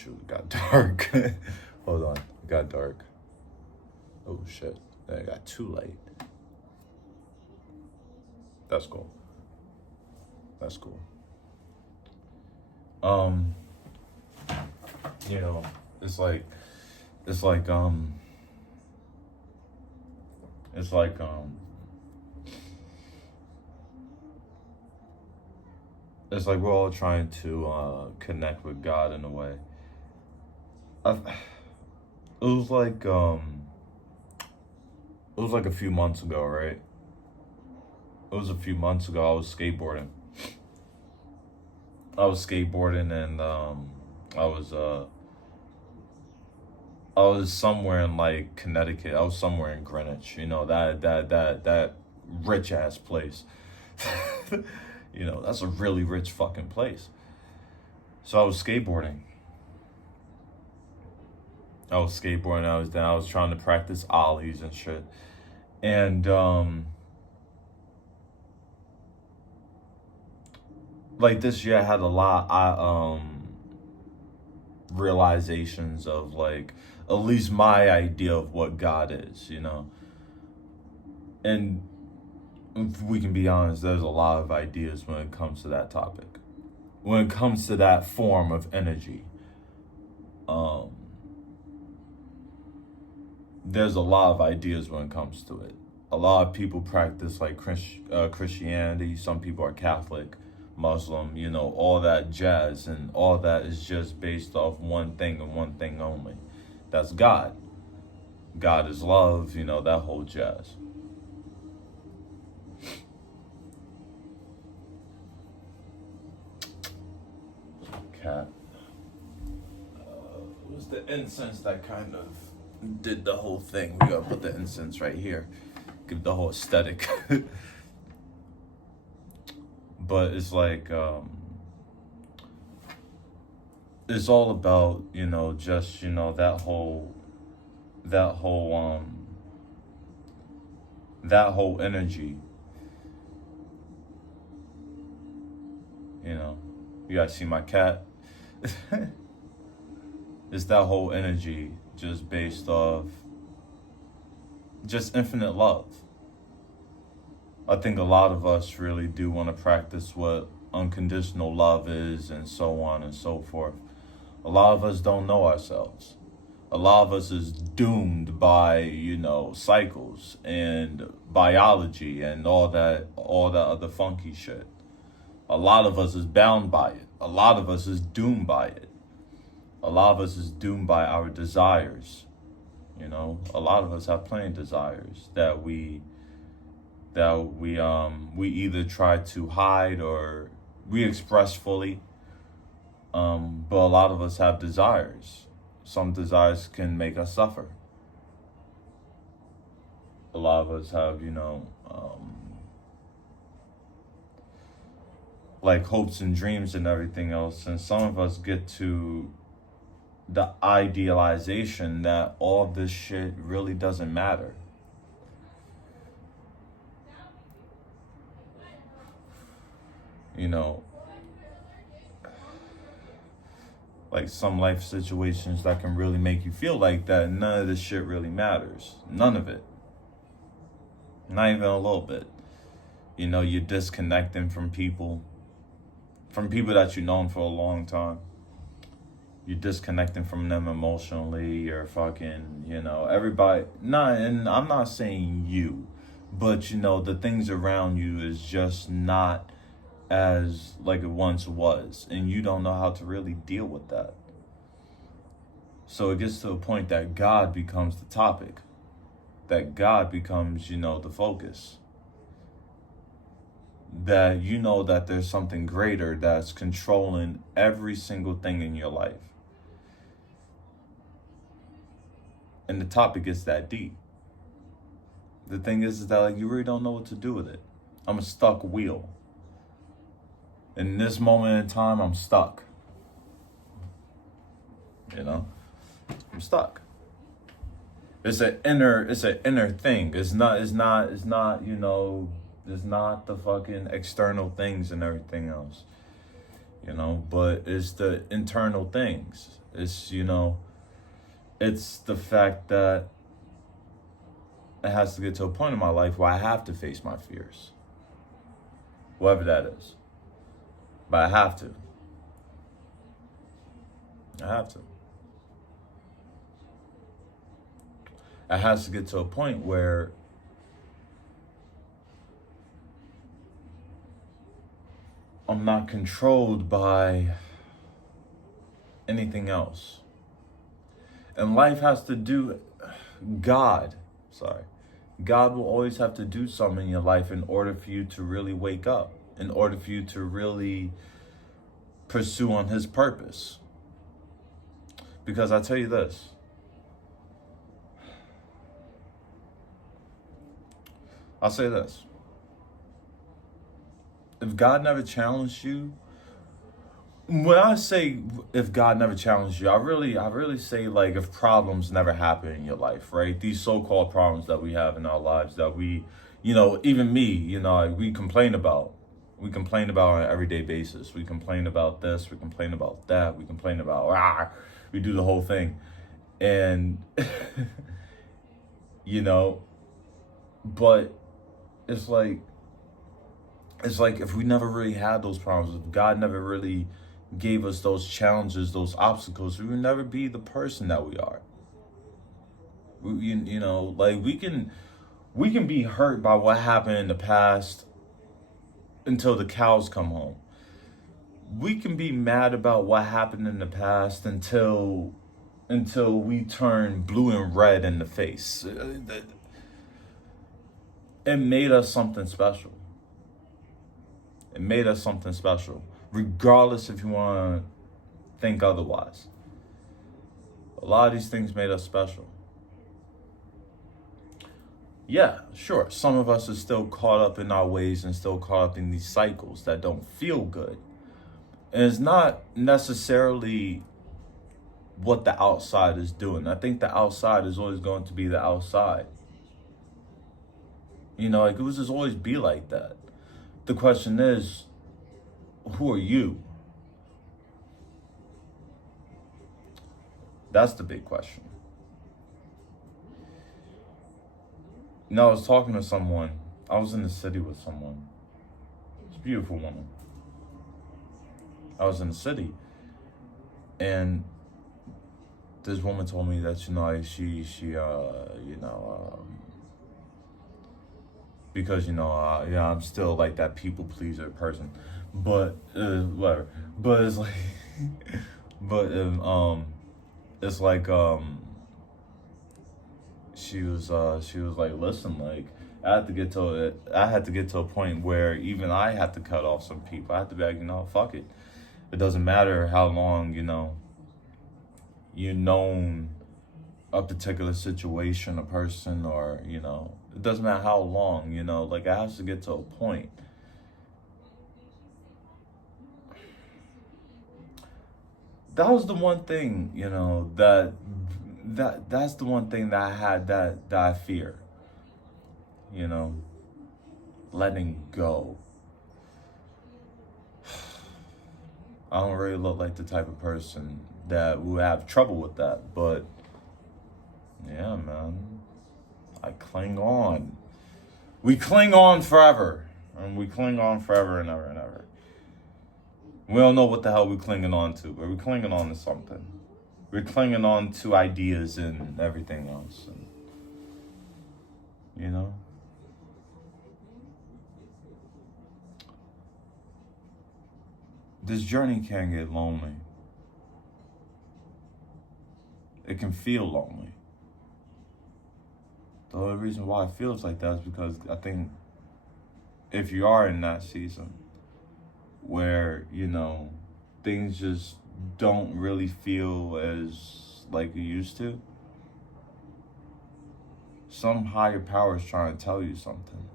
shoot, it got dark. Hold on, it got dark. Oh shit, it got too light. That's cool. That's cool. You know, it's like, it's like, it's like, it's like we're all trying to connect with God in a way. It was like, it was like a few months ago, right? It was a few months ago. I was skateboarding. And I was somewhere in like Connecticut. I was somewhere in Greenwich. You know, that rich ass place. You know, that's a really rich fucking place. So I was skateboarding. I was trying to practice ollies and shit. And like this year I had a lot realizations of like at least my idea of what God is, you know. And if we can be honest, there's a lot of ideas when it comes to that topic. When it comes to that form of energy. There's a lot of ideas when it comes to it. A lot of people practice like Christianity. Some people are Catholic, Muslim, you know, all that jazz, and all that is just based off one thing and one thing only. That's God. God is love, you know, that whole jazz. Cat. It was the incense that kind of did the whole thing. We gotta put the incense right here. Give the whole aesthetic. But it's like, it's all about, you know, just, you know, that whole energy. You know, you guys see my cat? It's that whole energy just based off just infinite love. I think a lot of us really do want to practice what unconditional love is and so on and so forth. A lot of us don't know ourselves. A lot of us is doomed by, you know, cycles and biology and all that other funky shit. A lot of us is bound by it. A lot of us is doomed by it. A lot of us is doomed by our desires. You know, a lot of us have plenty of desires that we either try to hide or we express fully. But a lot of us have desires. Some desires can make us suffer. A lot of us have, you know, like hopes and dreams and everything else. And some of us get to the idealization that all this shit really doesn't matter. You know, like some life situations that can really make you feel like that. None of this shit really matters. None of it. Not even a little bit. You know, you're disconnecting from people that you've known for a long time. You're disconnecting from them emotionally. You're fucking, you know, everybody. And I'm not saying you, but, you know, the things around you is just not as like it once was, and you don't know how to really deal with that. So it gets to a point that God becomes the topic, that God becomes, you know, the focus, that you know that there's something greater that's controlling every single thing in your life. And the topic is that deep. The thing is that like you really don't know what to do with it. I'm a stuck wheel. In this moment in time, I'm stuck. You know? I'm stuck. It's an inner thing. It's not, you know, it's not the fucking external things and everything else. You know, but it's the internal things. It's, it's the fact that it has to get to a point in my life where I have to face my fears, whatever that is. But I have to. I have to. It has to get to a point where I'm not controlled by anything else. And life has to do, God will always have to do something in your life in order for you to really wake up, in order for you to really pursue on his purpose. Because I tell you this, I'll say this. If God never challenged you, when I say if God never challenged you, I really say, like, if problems never happen in your life, right? These so-called problems that we have in our lives that we, even me, we complain about. We complain about on an everyday basis. We complain about this, we complain about that, we complain about, we do the whole thing. And, but it's like if we never really had those problems, if God never really gave us those challenges, those obstacles, we would never be the person that we are. We can be hurt by what happened in the past until the cows come home. We can be mad about what happened in the past until we turn blue and red in the face. It made us something special. It made us something special, regardless if you want to think otherwise. A lot of these things made us special. Yeah, sure, some of us are still caught up in our ways and still caught up in these cycles that don't feel good. And it's not necessarily what the outside is doing. I think the outside is always going to be the outside. It will just always be like that. The question is, who are you? That's the big question. I was talking to someone. I was in the city with someone. It's a beautiful woman. I was in the city, and this woman told me that, because I'm still like that people pleaser person, but whatever. But it's like, it's like she was like, listen, like, I had to get to a point where even I had to cut off some people. I had to be like, fuck it. It doesn't matter how long you've known a particular situation, a person, or it doesn't matter how long, like, it has to get to a point. That was the one thing, that's the one thing that I had that I fear, letting go. I don't really look like the type of person that will have trouble with that, but yeah, man, I cling on. We cling on forever, and we cling on forever and ever and ever. We don't know what the hell we're clinging on to, but we're clinging on to something. We're clinging on to ideas and everything else, and this journey can get lonely. It can feel lonely. The only reason why it feels like that is because I think if you are in that season where, things just don't really feel as like you used to, some higher power is trying to tell you something.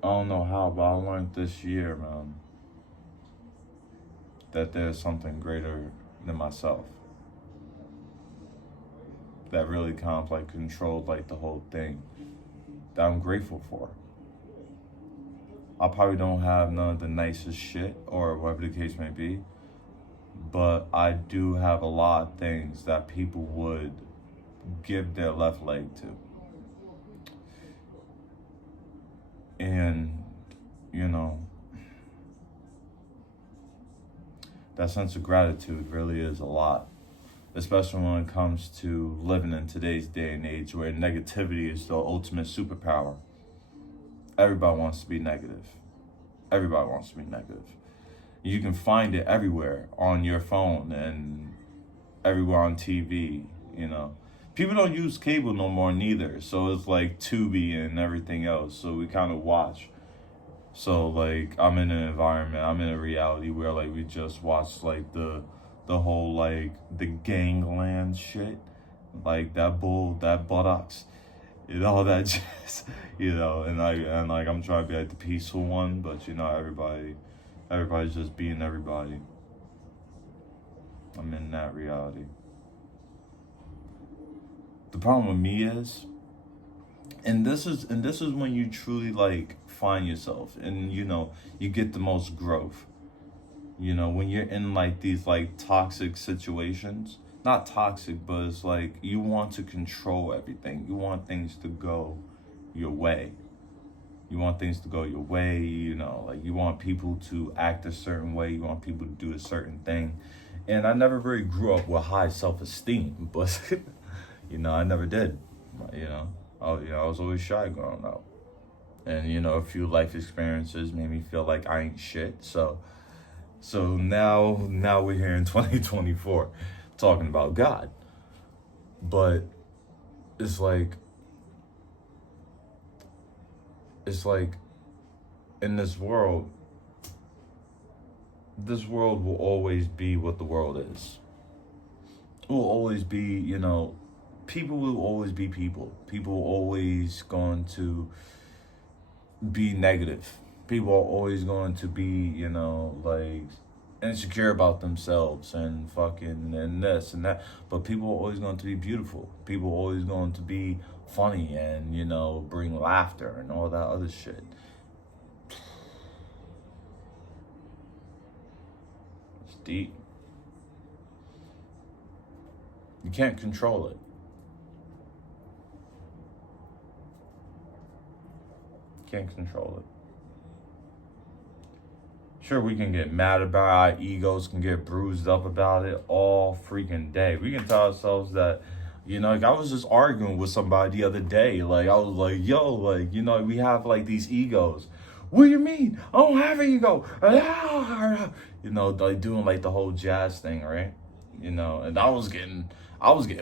I don't know how, but I learned this year, man, that there's something greater than myself. that really kind of like controlled like the whole thing, that I'm grateful for. I probably don't have none of the nicest shit or whatever the case may be, but I do have a lot of things that people would give their left leg to. And, you know, that sense of gratitude really is a lot, especially when it comes to living in today's day and age where negativity is the ultimate superpower. Everybody wants to be negative. Everybody wants to be negative. You can find it everywhere on your phone and everywhere on TV, you know. People don't use cable no more neither, so it's like Tubi and everything else, so we kind of watch. So like I'm in an environment, I'm in a reality where like we just watched like the whole like the gangland shit, like that buttocks, and all that jazz, you know, and like I'm trying to be like the peaceful one, but you know everybody's just being everybody. I'm in that reality. The problem with me is, and this is when you truly like find yourself, and you know you get the most growth. You know, when you're in like these like toxic situations, not toxic, but it's like you want to control everything. You want things to go your way. You want things to go your way, you know, like you want people to act a certain way. You want people to do a certain thing. And I never really grew up with high self-esteem, but you know, I never did. You know, I was always shy growing up. And, you know, a few life experiences made me feel like I ain't shit. So now we're here in 2024 talking about God. But it's like in this world will always be what the world is. It will always be, you know, people will always be people. People are always going to be negative. People are always going to be, you know, like insecure about themselves and fucking and this and that. But people are always going to be beautiful. People are always going to be funny and, you know, bring laughter and all that other shit. It's deep. You can't control it. Can't control it. Sure, we can get mad about it. Our egos can get bruised up about it all freaking day. We can tell ourselves that, you know, like I was just arguing with somebody the other day. Like I was like, yo, like, you know, we have like these egos. What do you mean? I don't have an ego. You know, like doing like the whole jazz thing, right? You know, and I was getting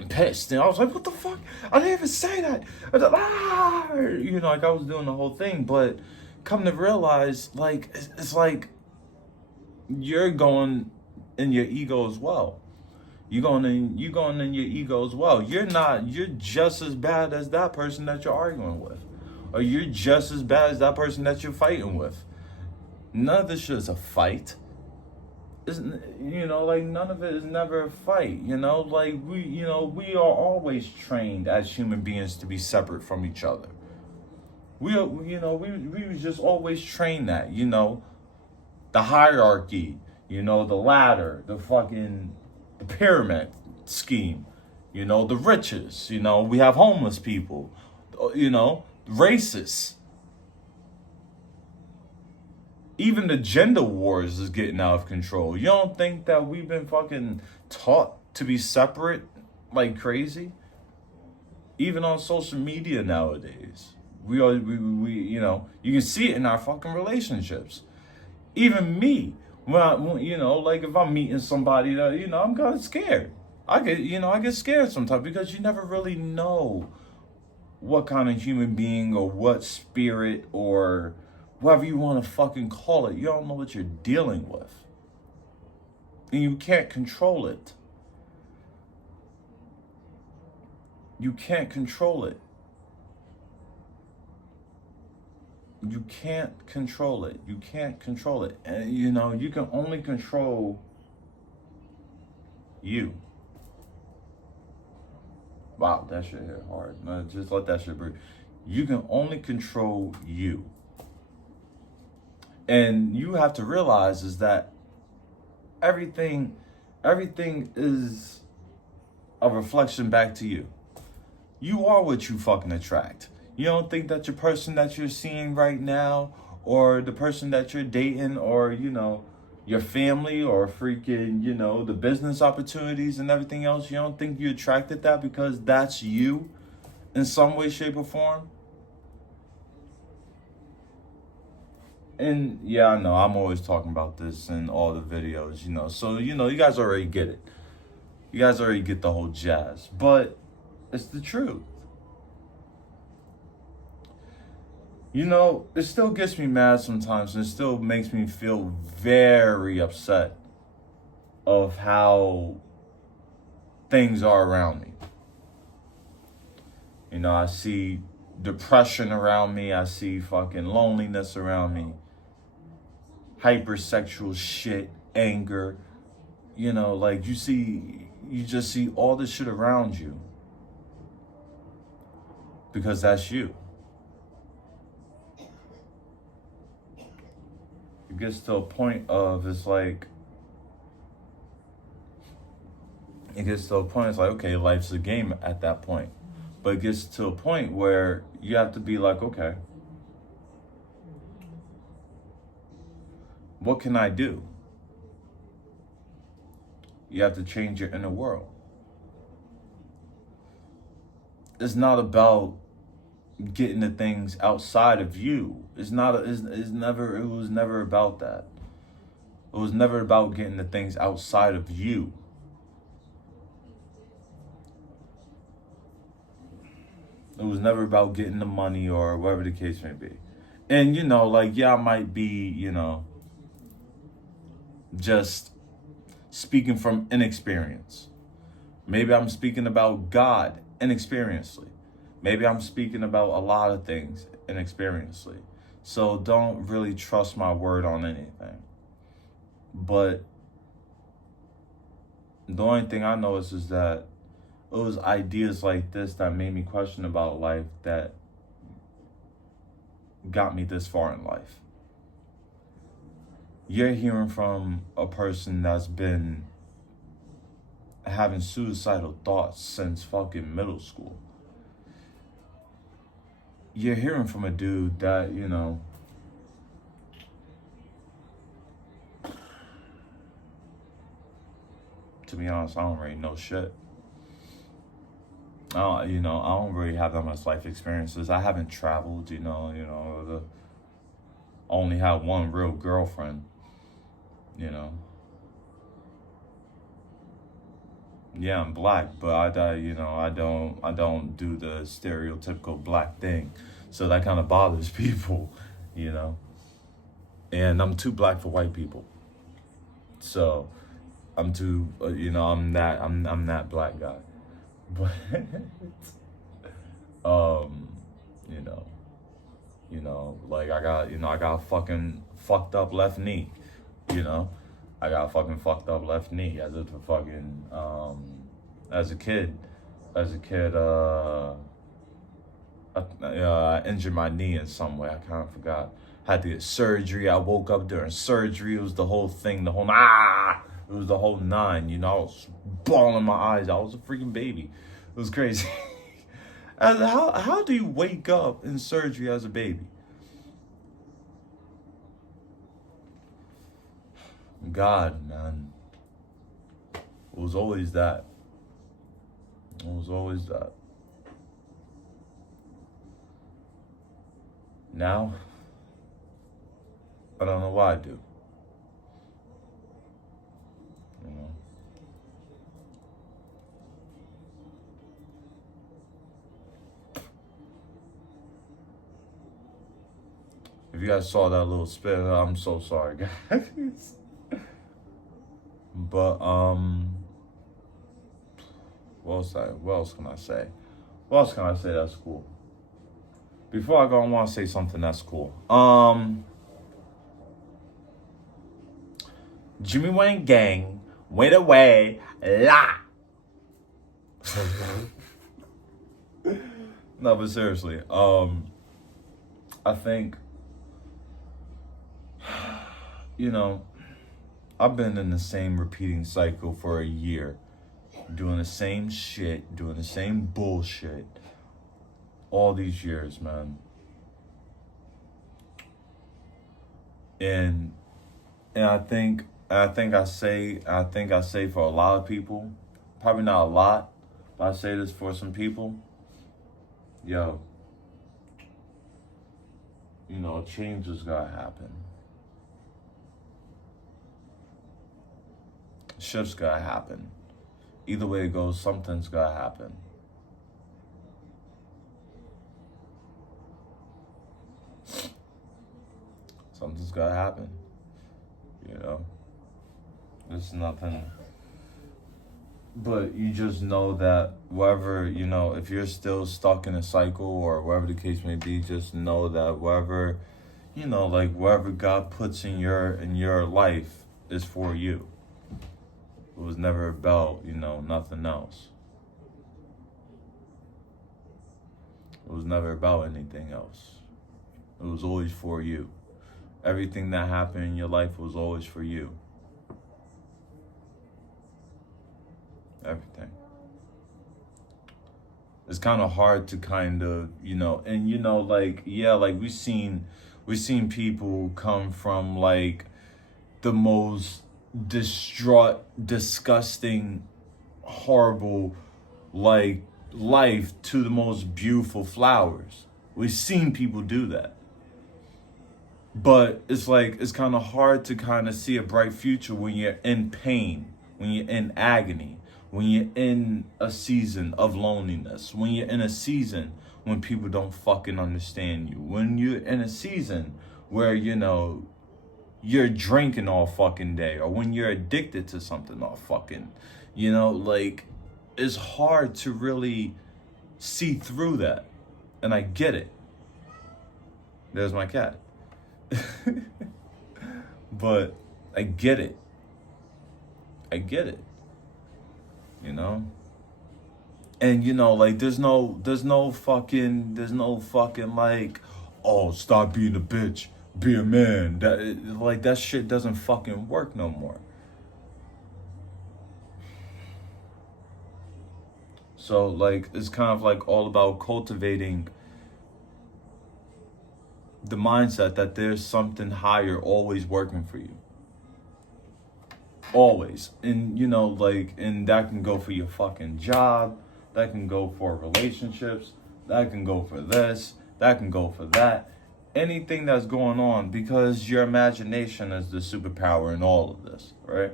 pissed, and I was like, "What the fuck? I didn't even say that." You know, like I was doing the whole thing, but come to realize, like it's like you're going in your ego as well. You're going in your ego as well. You're just as bad as that person that you're arguing with, or you're just as bad as that person that you're fighting with. None of this shit is a fight. You know, like none of it is never a fight, you know, like we are always trained as human beings to be separate from each other. We was just always trained that, you know, the hierarchy, you know, the ladder, the pyramid scheme, you know, the riches, you know, we have homeless people, you know, racists. Even the gender wars is getting out of control. You don't think that we've been fucking taught to be separate like crazy? Even on social media nowadays. We you know, you can see it in our fucking relationships. Even me, when you know, like if I'm meeting somebody that, you know, I'm kind of scared. I get scared sometimes because you never really know what kind of human being or what spirit or whatever you want to fucking call it. You don't know what you're dealing with. And you can't control it. You can't control it. You can't control it. You can't control it. And, you know, you can only control you. Wow, that shit hit hard. No, just let that shit breathe. You can only control you. And you have to realize is that everything is a reflection back to you. You are what you fucking attract. You don't think that your person that you're seeing right now, or the person that you're dating, or, you know, your family, or freaking, you know, the business opportunities and everything else, you don't think you attracted that because that's you in some way, shape, or form? And yeah, I know I'm always talking about this in all the videos, you know, so, you know, you guys already get it. You guys already get the whole jazz, but it's the truth. You know, it still gets me mad sometimes, and it still makes me feel very upset of how things are around me. You know, I see depression around me. I see fucking loneliness around me. Hypersexual shit, anger. You know, like you just see all this shit around you. Because that's you. It gets to a point of, it's like, okay, life's a game at that point. But it gets to a point where you have to be like, okay, what can I do? You have to change your inner world. It's not about getting the things outside of you. It was never about that. It was never about getting the things outside of you. It was never about getting the money or whatever the case may be. And, you know, like, yeah, I might be, you know, just speaking from inexperience. Maybe I'm speaking about God inexperiencedly. Maybe I'm speaking about a lot of things inexperiencedly. So don't really trust my word on anything. But the only thing I noticed is that it was ideas like this that made me question about life that got me this far in life. You're hearing from a person that's been having suicidal thoughts since fucking middle school. You're hearing from a dude that, you know, to be honest, I don't really know shit. I don't really have that much life experiences. I haven't traveled, I only had one real girlfriend, you know. Yeah, I'm black, but I don't do the stereotypical black thing. So that kind of bothers people, you know. And I'm too black for white people. So I'm too, I'm that black guy. But, like I got a fucking fucked up left knee, you know. I got a fucking fucked up left knee as if a fucking, as a kid, I injured my knee in some way. I kind of forgot. Had to get surgery. I woke up during surgery. It was the whole thing, it was the whole nine, you know. I was bawling my eyes out. I was a freaking baby. It was crazy. And how do you wake up in surgery as a baby? God, man. It was always that. It was always that. Now, I don't know what I do. You know? If you guys saw that little spin, I'm so sorry, guys. But what else can I say? What else can I say that's cool? Before I go, I want to say something that's cool. Jimmy Wayne Gang went away la. No, but seriously, I think, you know, I've been in the same repeating cycle for a year, doing the same shit, doing the same bullshit, all these years, man. And I think I say for a lot of people, probably not a lot, but I say this for some people. Yo, change has gotta happen. Shit's gotta happen. Either way it goes, something's gotta happen. Something's gotta happen. It's nothing. But you just know that wherever, if you're still stuck in a cycle or whatever the case may be, just know that wherever, wherever God puts in your life is for you. It was never about, nothing else. It was never about anything else. It was always for you. Everything that happened in your life was always for you. Everything. It's kind of hard to kind of, we've seen people come from like the most distraught, disgusting, horrible, like life to the most beautiful flowers. We've seen people do that. But it's kind of hard to kind of see a bright future when you're in pain, when you're in agony, when you're in a season of loneliness, when you're in a season when people don't fucking understand you, when you're in a season where, you're drinking all fucking day, or when you're addicted to something all fucking, it's hard to really see through that. And I get it. There's my cat. But I get it. And there's no fucking like, oh, stop being a bitch, be a man. That shit doesn't fucking work no more. So it's kind of all about cultivating the mindset that there's something higher always working for you. Always. And, and that can go for your fucking job. That can go for relationships. That can go for this. That can go for that. Anything that's going on, because your imagination is the superpower in all of this, right?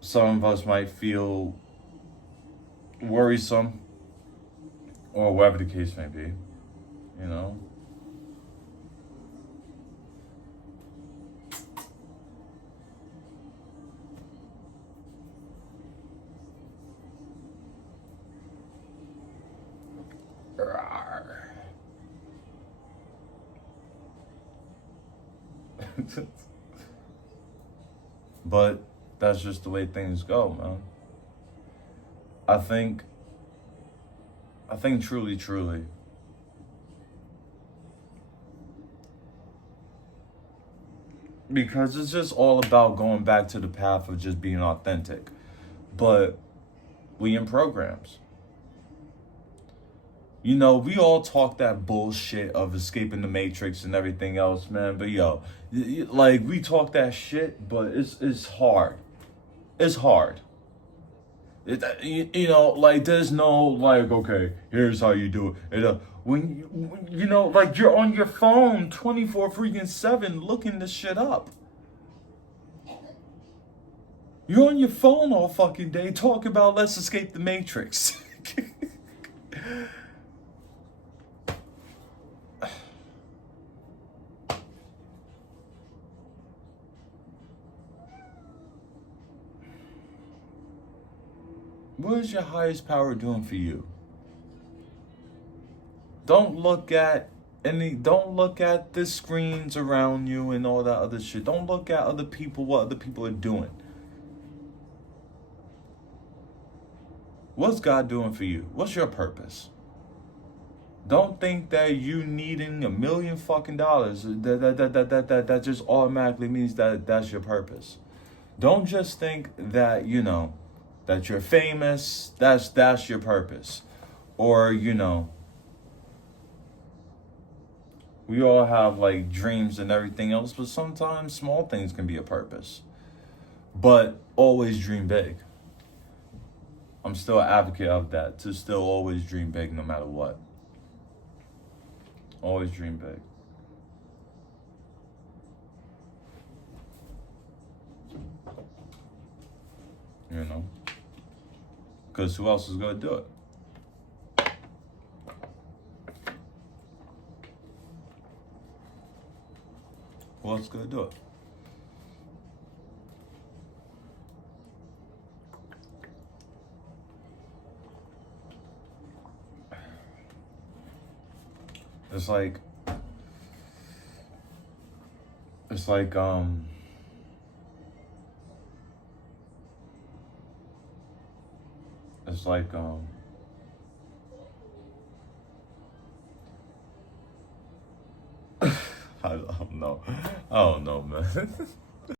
Some of us might feel worrisome, or whatever the case may be, But that's just the way things go, man. I think truly, because it's just all about going back to the path of just being authentic. But we in programs. We all talk that bullshit of escaping the matrix and everything else, man. But we talk that shit, but it's hard. It's hard. There's no okay, here's how you do it. When you're on your phone 24/7 looking this shit up. You're on your phone all fucking day talking about let's escape the matrix. What is your highest power doing for you? Don't look at the screens around you and all that other shit. Don't look at other people, what other people are doing. What's God doing for you? What's your purpose? Don't think that you needing $1 million fucking dollars that just automatically means that that's your purpose. Don't just think that, you know, that you're famous, that's your purpose. Or, you know, we all have like dreams and everything else, but sometimes small things can be a purpose. But always dream big. I'm still an advocate of that, to still always dream big no matter what. Always dream big. You know? Because who else is going to do it? Who else is going to do it? It's like, it's like, it's like, I don't know. I don't know, man.